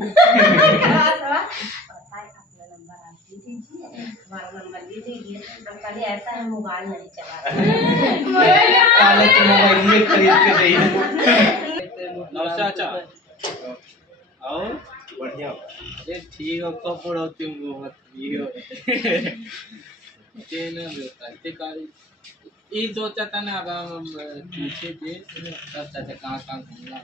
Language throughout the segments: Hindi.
हमारा नंबर दे दीजिए। हम कभी ऐसा है मोबाइल नहीं चलाते। चाचा और बढ़िया अरे ठीक है कब पढ़ाती हूँ मत ये ना होता है कारी ये सोचा था ना अगर हम पूछे थे तब चाचा कहाँ घूमना।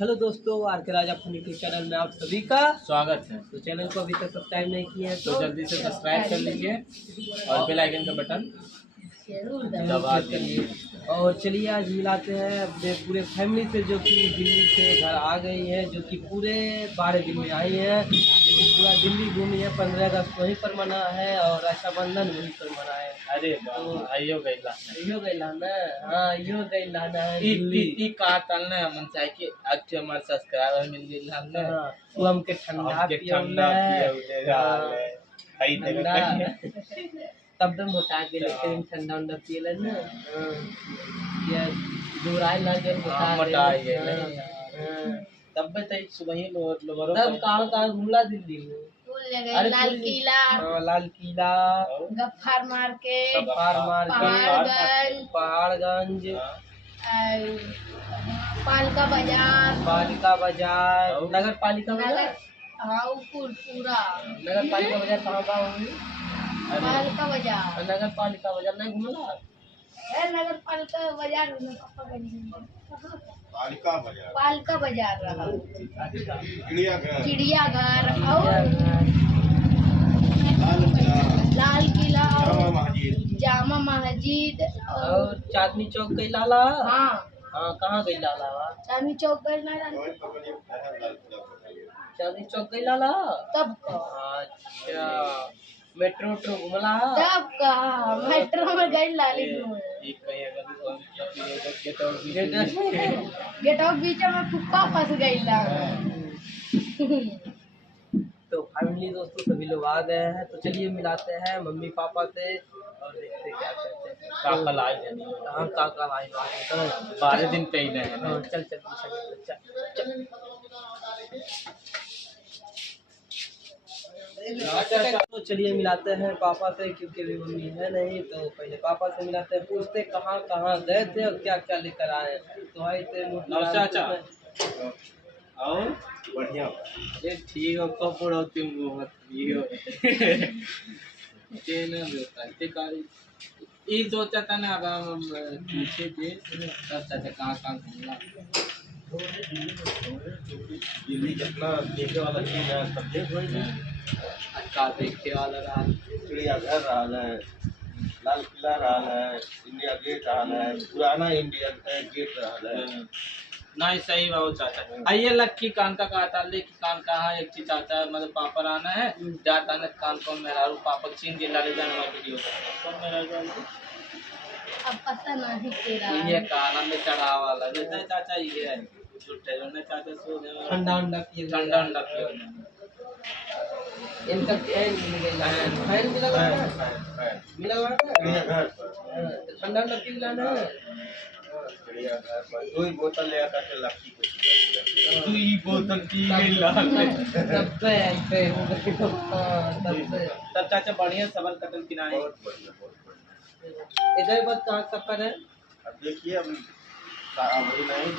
हेलो दोस्तों, आर के राजा फनी यूट्यूब चैनल में आप सभी का स्वागत है। तो चैनल को अभी तक सब्सक्राइब नहीं किए हैं तो जल्दी से सब्सक्राइब कर लीजिए और बेल आइकन का बटन दबा दीजिए। और चलिए आज मिलाते हैं अपने पूरे फैमिली से जो कि दिल्ली से घर आ गई है, जो कि पूरे 12 दिन में आई है, जो कि पूरा दिल्ली घूमी है। 15 अगस्त वहीं पर मना है और रक्षाबंधन वहीं पर मना है। अरे तो आइयो गई ना हाँ यो गई लाना है ई का तलने मन चाहे कि आज हमारे सब्सक्राइबर मिल गई लाना तू हमके ठंडा ठंडा तब तो मोटा के लेकिन ठंडा उंडा पिए ना ये दूराई ना जो मोटा गए तब बताइए सुबह ही तब कहाँ घूमला दिल्ली में। अरे लाल किला, गफ्फार मार्केट, पहाड़गंज, पालिका बाजार, नगर पालिका बाजार। हाँ पूरा नगर पालिका बाजार कहाँ का पालिका बाजार। नगर पालिका बाजार नहीं घूमला। नगर पालिका बाजार पालिका बाजार रहा चिड़ियाघर और लाल किला जामा मस्जिद और चांदनी चौक गई लाला। हाँ हाँ कहाँ गई लाला? चांदनी चौक गई चांदनी चौक गई लाला तब अच्छा मेट्रो घुमला तब का मेट्रो में गई लाली गेट ऑफ बीच में फुप्पा फंस गई ला। तो फैमिली दोस्तों सभी लोग आ गए हैं, तो चलिए मिलाते हैं मम्मी पापा से और देखते क्या कहते हैं। काका लाई हाँ काका लाई 12 दिन पहले है। चल तो चलिए मिलाते हैं पापा से, क्योंकि अभी मम्मी है नहीं, तो पहले पापा से मिलाते हैं, पूछते कहाँ गए थे और क्या क्या लेकर आए। तो भाई चाचा और बढ़िया अरे ठीक है कब पढ़ाती हूँ मत ये ना होता है कारी ये सोचा था ना अगर हम पूछे थे तब चाचा कहाँ घूमना। दिल्ली जितना देखने वाला चीज है सब देख रही है। अच्छा देखने वाला रहा चिड़ियाघर रहा है, लाल किला रहा है, इंडिया गेट रहा है, पुराना इंडिया गेट रहा है। नहीं सही बाबू चाचा आइए लक्की कान का कहता लेकी कान कहाँ एक चीज चाचा मतलब पापा आना है जाता है कान कौन मेहरारू पापा चीन के लाले जाने वाला वीडियो कौन मेहरारू अब पता नहीं तेरा ये काना में चढ़ा वाला जैसे चाचा ये है झूठे जो ना चाचा सो ठंडा पियो इनका फैन मिला ठंडा पिलाना है। चिड़ियाघर पर 2 बोतल ले आकर के लक्की को तू ये बोतल पी गई लाल तब चाचा बढ़िया सबर कटल किनारे बहुत बढ़िया। इधर बात कहाँ सफर है। अब देखिए अभी नहीं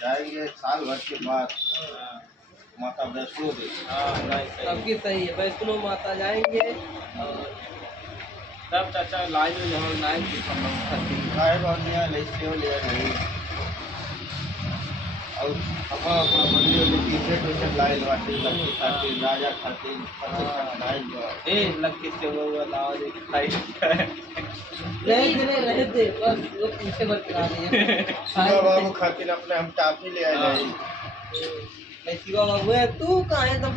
जाएंगे साल भर के बाद माता वैष्णो देवी। सबकी सही है, वैष्णो माता जाएंगे और तब चाचा लाइव जहाँ लाइव नहीं और अपना मंदिर में टिकट लाइन बाटे लक्की खातिर राजा खातिर लाइन ए लक्की से वो लाओ दे खाई रहे थे बस वो पीछे बर करा दिए। बाबू खातिर अपने हम टाफी ले आए शिवा बाबू है तू कहाँ है तब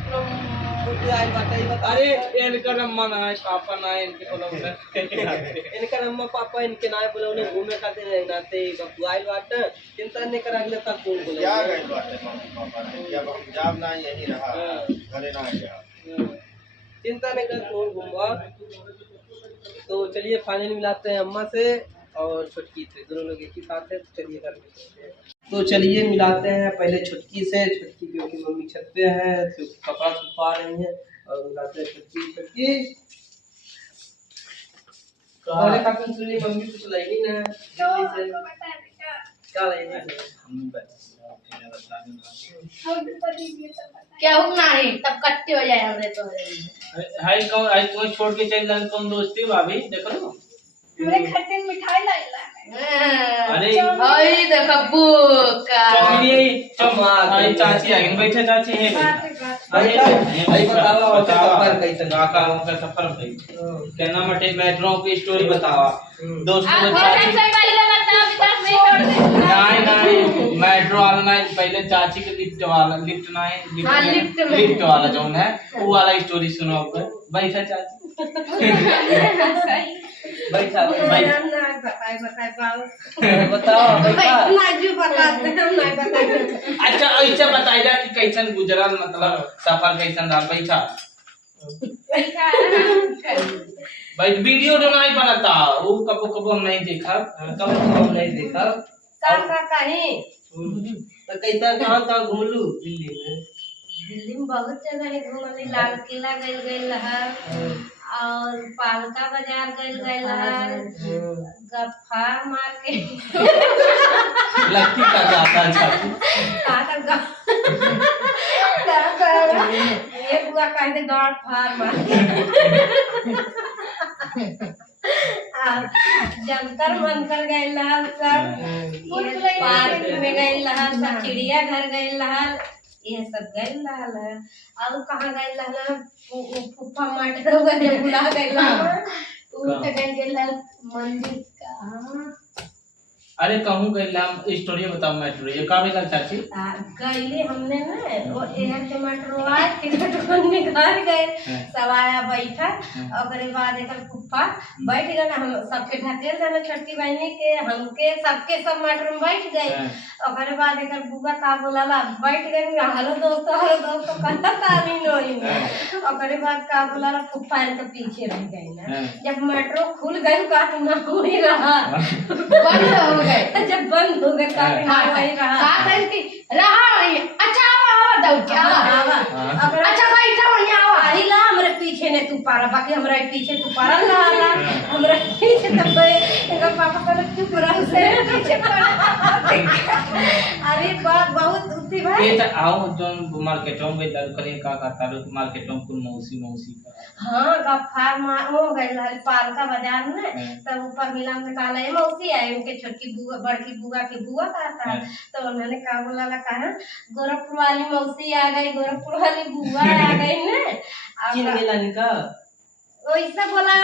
अरे इनका नम्मा ना है पापा ना है इनके बोला इनका नम्मा पापा इनके ना है बोले उन्हें घूमने खाते नहीं नाते बाबू आइल बात चिंता नहीं करा अगले साल कौन बोले क्या गए बात है पापा ने जब हम जाब ना यही रहा घरे ना गया चिंता नहीं कर कौन घूमवा। तो चलिए फाइनल मिलाते हैं अम्मा से और छुटकी से, दोनों लोग एक ही साथ है। तो चलिए घर में चलते हैं। तो चलिए मिलाते हैं पहले छुटकी से। छुटकी क्योंकि मम्मी छत पे है तो कपड़ा सुखा रही है, और मिलाते हैं छुटकी। छुटकी अरे काफी सुनी मम्मी कुछ लाएगी ना दिल्ली से, क्या लाएगी? क्या हो नहीं तब कट्टे हो जाए हमरे तो हाय कौन छोड़ के चल रहा कौन दोस्ती भाभी देखो लो मेरे खट्टे में मिठाई लाइला अरे भाई देखो बुका चमनी चाची आ गई बैठे चाची है भाई बताओ सफर कैसे काका का सफर भाई कहना मटे मेट्रो की स्टोरी बतावा दोस्तों चाची नहीं मेट्रो वाला नहीं पहले चाची के लिफ्ट वाला जो है वो वाला स्टोरी सुनो आपको बैठा चाची बैठा बताओ अच्छा ऐसा बताइए कि कैसन गुजरल मतलब सफर कैसन रहा बैठा भाई वीडियो जो नहीं बनाता वो कबो कबो हम नहीं देखा कहीं तो कैसा कहाँ घूमलू दिल्ली में? दिल्ली में बहुत जगह है घूमने, लाल किला गइल है और पालका बाजार गइल है, गफ्फा मार्केट लक्की का जाता ये बुआ कहते गॉड फार मार्केट जंतर मंतर गइल है सब, पार्क में गइल है सब, चिड़िया घर गइल है, ये सब गइल है। और कहाँ गइल है फुफा माट भुला गइल है मंदिर का। अरे कहूँ गई स्टोरी बताओ मेट्रो ये का भी लगता चाची गईले हमने ना वो एहर के मेट्रोवा टिकट बनने घर गए सब आया बैठा और बाद एक फुफा बैठ गए ना, हम सबके ढकेल देना छोटकी बहनी के हमके सबके सब मेट्रो में बैठ गए और बाद एक बुआ का बोला बैठ गए हेलो दोस्तों कहता तारी नोई और बाद का बोला फुफा इनके पीछे रह गए ना, जब मेट्रो खुल गई का ना हो ही रहा बंद हो गए, जब बंद हो गए काफी ना वही रहा वही। अच्छा अच्छा बैठा वहीं आवा ला हमरे पीछे ने तू पारा, बाकी हमरा पीछे तू पारा ला हमरा पीछे तब एकर पापा कर चुप रह से पीछे अरे बात बहुत उठी भाई ये तो आओ जोन मार्केटों में दर करे का तारो मार्केटों को मौसी का हां गफ्फा हो गइल है पालका बाजार में, तब ऊपर मिला में कहला ए मौसी आई उनके छोटकी बुआ बड़की बुआ की बुआ कहता है, तो उन्होंने कहा बोला कहा गोरखपुर वाली मौसी आ गई, गोरखपुर वाली बुआ आ गई ना चिन गेला निका वैसा बोला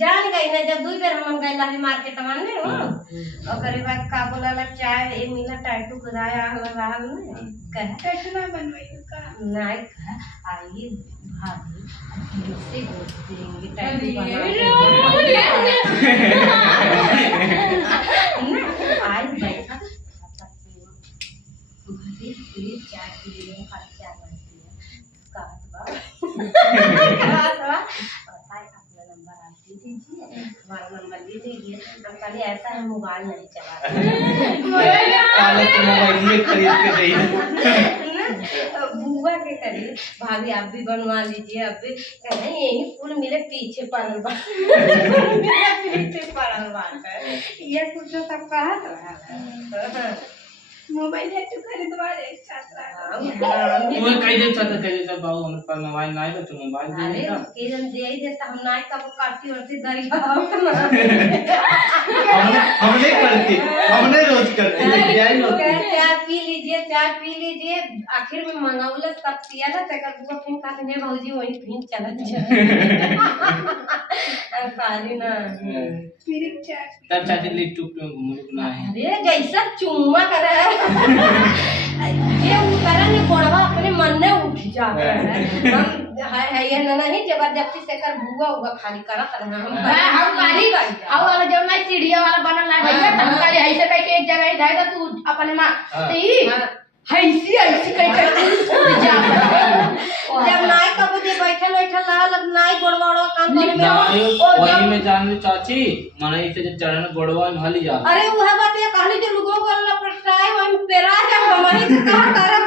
जान गई ना, जब दो बेर हम गए लाली मार्केट में और बाद का बोला चाय ए मिला टाटू खुदाया रहल ने कह कैसे ना बनवाई का नहीं आइए भाभी से देंगे टाटू बना आज बैठा भाभी प्लीज चाय पीजिए खर्चा बनती है का हमारा नंबर दे दीजिए। हम कभी ऐसा है मोबाइल नहीं चलाते बुआ के करिए भाभी आप भी बनवा लीजिए, अब भी नहीं यही फूल मेरे पीछे पड़ल बा पीछे पड़ल बा ये कुछ तो सब कहा रहा मोबाइल है तो खरीदवा दे छात्रा वो कई दिन चाहता बाबू हमारे पास मोबाइल नहीं है तो मोबाइल दे अरे देगा किरण दे ही देता हम नहीं कब काटी और दरिया हमने करती हमने रोज करती चाय पी लीजिए आखिर में मंगाउले तब पिया ना तकर बुआ फिर कहते हैं भौजी वही फिर चलत जाए काली ना फिर चाय तब चाची लिपटुक मुरुक ना है अरे जैसा चुम्मा करे ये उतरा ने कोड़वा अपने मन में उठ जाता है हम है ये ना नहीं जबरदस्ती से कर बुआ हुआ खाली करत रहा हम गाड़ी और वाला जो मैं सीढ़िया वाला बनल है भैया हम खाली ऐसे कह के एक जगह जाएगा तू अपने मां ती ऐसी कह के जा जब नाई कबो दे बैठल रहल अब नाई गोड़वाड़ो काम करे में वही में जान चाची मने से जो चरण गोड़वा में हली जा। अरे वह बात ये कहली जो लोगों को अल्लाह पछताए वही पेरा जब हमारी से कहां करब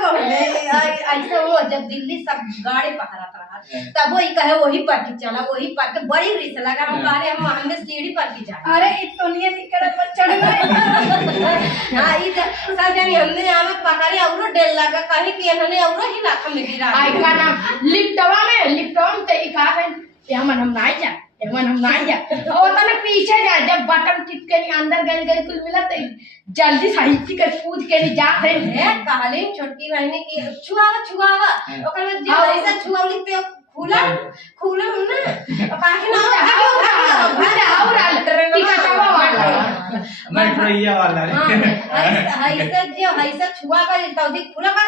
ऐसे वो जब दिल्ली सब गाड़ी पकड़त रहा तब वो कहे वही पर की चला वही पर के बड़ी रिस लगा हम बारे हम सीढ़ी पर की जा। अरे इतोनिया निकल मत चढ़ गए। हां ई सब जानी हमने आवे पकड़े औरो डेल लगा कहे कि इन्होंने औरो ही लाख में गिरा आई का नाम लिफ्टवा में ते ई कहा है हमन हम नाई जा हम नाई जा और तने पीछे जा जब बटन टिप के अंदर गई कुल मिला तो जल्दी साहित्य के कूद के नहीं जात है कहली छोटकी बहनी की छुआवा ओकर में जे ऐसा छुआवली पे खुला ना काहे ना और टिकटवा वाला मेट्रोइया वाला हां ऐसा छुआ का तौदी खुला का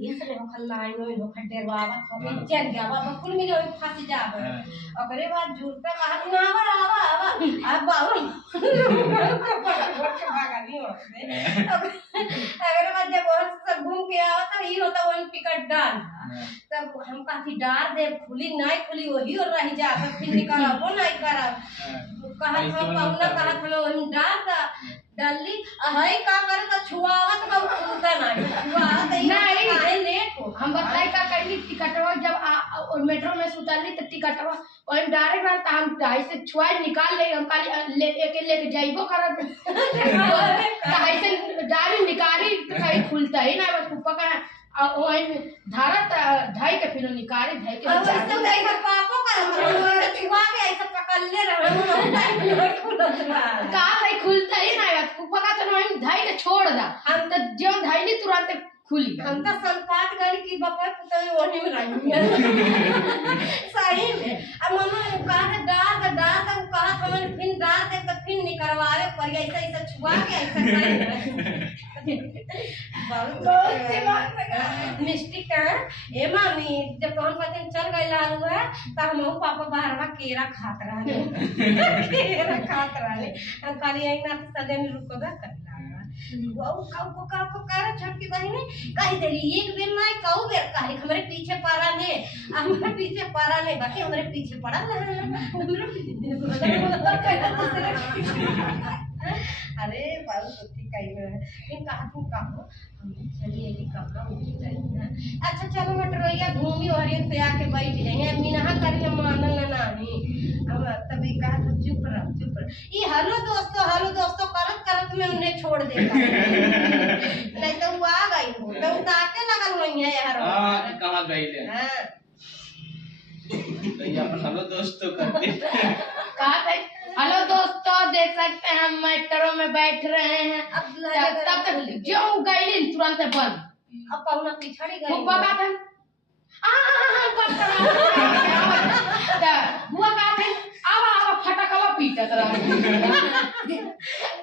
ये सब खल्ला आई नो नो खटेर बाबा खबे चल गया बाबा कुल मिले ओइ फांसी जाब ओकरे बाद झूठा कहा ना आवा अब बाबा भागानी होते अगर बाद जब वहां सब घूम के आवा था ही होता वो टिकट डाल तब हम काफी डार दे खुली नहीं खुली वही और रह जा फिर निकालबो नहीं करब कहा हम पाउना कहा हम डाल दा डल्ली हई का करे त छुआवत का उठता नहीं छुआवत नहीं काहे लेट हो हम बताई का करली टिकटवा जब और मेट्रो में उतरली तो टिकटवा और डायरेक्ट रहता हम ढाई से छुआ निकाल ले हम काली लेके जाइबो करत ढाई से डायरेक्ट निकाली तो कहीं खुलता ही ना बस पकड़ और धारत ढाई के फिर निकाली ढाई के ऐसे नहीं कर पापो का हम छुआ के ऐसे पकड़ ले रहे का भाई खुलता ही ना बस पकड़ तो हम ढाई के छोड़ दा हम तो जो ढाई नहीं तुरंत खुली हम तो संपात गली की बापा पुतले ओनी में रही सही में अब मम्मा कहा डाल तो कहा हमन फिर डाल दे तो फिर निकलवावे पर ऐसा छुआ के ऐसा बहुत मिस्टेक है ए मामी जब कौन पता चल गई लालू है तो हम पापा बाहर केरा खात रहे हम खाली आई ना सजन रुकबा कर वो को कर छोटकी बहनी कही देली एक बेर नहीं कहू बेर कही हमरे पीछे पड़ा ने हमरे पीछे पड़ा ने बाकी हमरे पीछे पड़ा हमरे अरे बाबू सच्ची कही में इन कहा तुम कहो चलिए कि कपड़ा उठ जाए अच्छा चलो मटरोइया घूमी और से आके बैठ जाएंगे मीना करी मानल नहीं अब तभी कहा तो चुप रह ये हेलो दोस्तों करत में उन्हें छोड़ देता नहीं तो वो आ गई हो तो ताके लगल वही है यार हां कहां गई ले हां तो ये अपन हेलो दोस्तों करते कहा भाई हेलो दोस्तों देख सकते हैं हम मेट्रो में बैठ रहे हैं तब तक जो गई तुरंत बंद अब पौना पिछड़ी गई बुआ का था बुआ का था आवा फटकवा पीटत रहा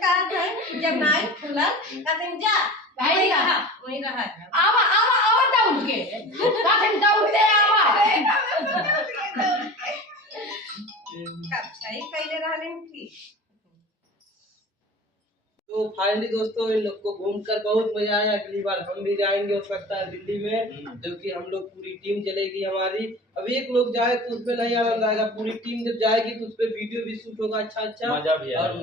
का था जब नाई खुला कहते जा भाई वही रहा आवा दौड़ के कहते दौड़ते आवा कब सही कहले रहले की तो फाइनली दोस्तों इन लोग को घूमकर बहुत मजा आया। अगली बार हम भी जाएंगे हो सकता है दिल्ली में, क्योंकि हम लोग पूरी टीम चलेगी हमारी। अब एक लोग जाए तो उसमें नहीं आनंद आएगा, पूरी टीम जब जाएगी तो उसपे वीडियो भी शूट होगा अच्छा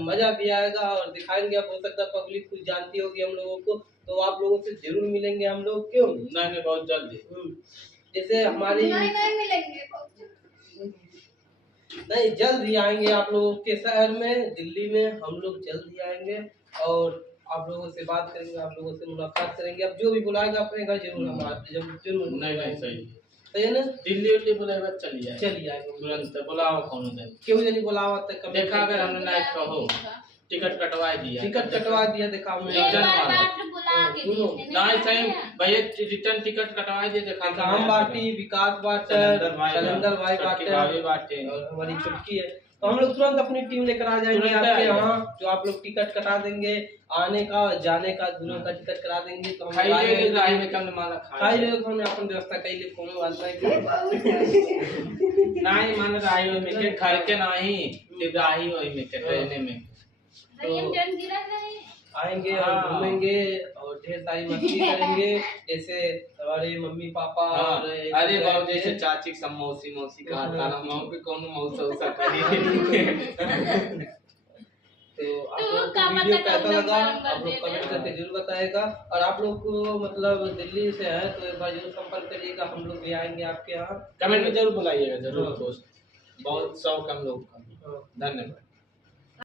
मजा भी आएगा और दिखाएंगे। अब हो सकता है पब्लिक कुछ जानती होगी हम लोगों को, तो आप लोगों से जरूर मिलेंगे हम लोग। क्यों नहीं बहुत जल्दी, जैसे हमारी नहीं मिलेंगे नहीं जल्द ही आएंगे आप लोगों के शहर में, दिल्ली में हम लोग जल्द ही आएंगे और आप लोगों से बात करेंगे, आप लोगों से मुलाकात करेंगे। अब जो भी बुलाएगा अपने घर जरूर हम आते, जरूर नहीं सही है ना। दिल्ली बुलाएगा चलिए आएंगे तुरंत बुलाओ कौन दिन क्यों नहीं बुलावा तक कभी देखा अगर हमने नाइट कहो टिकट कटवा दिया देखा नहीं सही भैया रिटर्न टिकट कटवा दिए देखा हम बाटी विकास बाटे शैलेंद्र भाई बाटे और हमारी छुटकी है, तो हम लोग तुरंत अपनी टीम लेकर आ जाएंगे आपके यहाँ। जो आप लोग टिकट कटा देंगे आने का जाने का दोनों का टिकट करा देंगे तो हम खाई ले हमने अपन व्यवस्था कर ले कोनो बात नहीं मान रही हो में घर के नहीं राही हो में रहने में तो आएंगे और घूमेंगे और ढेर सारी मस्ती करेंगे, जैसे हमारे मम्मी पापा और एक अरे बाबू बहन जैसे है। चाची सब मौसी मौसी कहा था ना, माँ पे कौन मौसा उसा करी। तो आप लोग को वीडियो कैसा लगा आप लोग कमेंट करके जरूर बताएगा। और आप लोग को मतलब दिल्ली से है तो एक बार जरूर संपर्क करिएगा, हम लोग भी आएंगे आपके यहाँ। कमेंट में जरूर बुलाइएगा, जरूर दोस्त, बहुत शौक हम लोग का। हाँ। धन्यवाद।